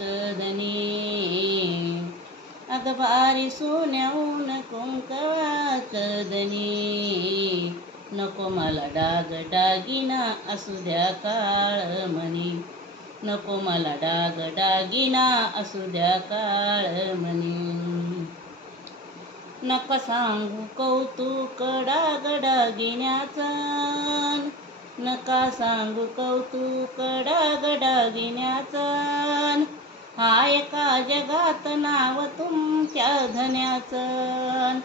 अष्टधनी अग भारी सोन्याहून कुंकवाचं धनी नको मला डाग दागिना असू द्या काळमणी नको मला डाग दागिना असू द्या काळमणी नका सांगू कौतुक डाग दागिन्याचं नका सांगू कौतुक डाग दागिन्याचं हाय का जगात नाव तुमच्या धन्याचं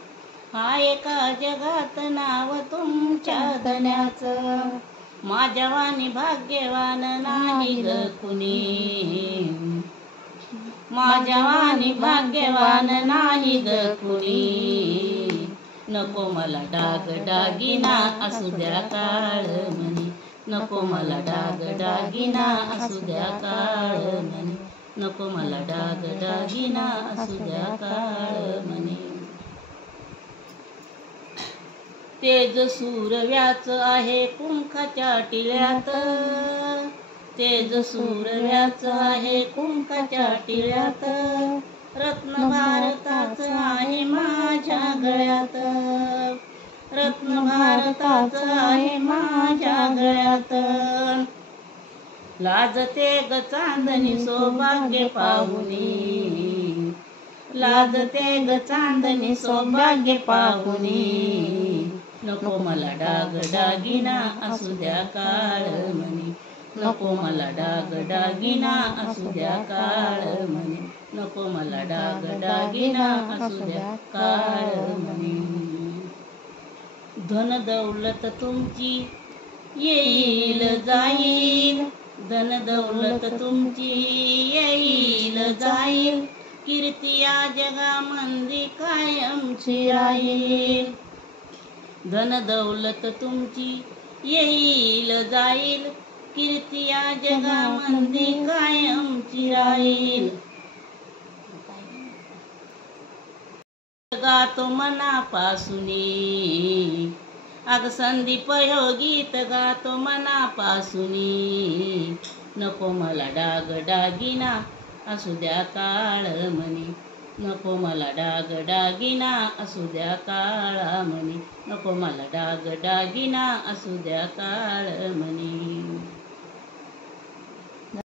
हाय का जगात नाव तुमच्या धन्याचं माझ्या वाणी भाग्यवान नाही ग कुणी माझ्या वाणी भाग्यवान नाही ग कुणी नको मला डाग दागिना असू द्या काळमणी नको मला डाग दागिना असू द्या काळमणी नको मला डाग दागिना असू द्या काळमणी तेज सूरव्याच आहे कुंकाच्या टिळ्यात तेज सूरव्याच आहे कुंकाच्या टिळ्यात रत्न भारताच आहे माझ्या गळ्यात रत्न भारताच आहे माझ्या गळ्यात लाजते ग चांदणी सौभाग्य पाहुनी लाजते ग चांदणी सौभाग्य पाहुनी नको मला डाग दागिना असू द्या काळमणी नको मला डाग दागिना असू द्या काळमणी नको मला डाग दागिना असू द्या काळमणी धन दौलत तुमची येईल जाईल धन दौलत तुमची येईल जाईल कीर्ती या जगामंदी कायमची राहील धन दौलत तुमची येईल जाईल कीर्ती या जगामंदी कायमची राहील गातो मनापासूनी अग संदीप ह्यो गीत गातो मनापासूनी नको मला डाग दागिना असू द्या काळमणी नको मला डाग दागिना असू द्या काळमणी नको मला डाग दागिना असू द्या काळमणी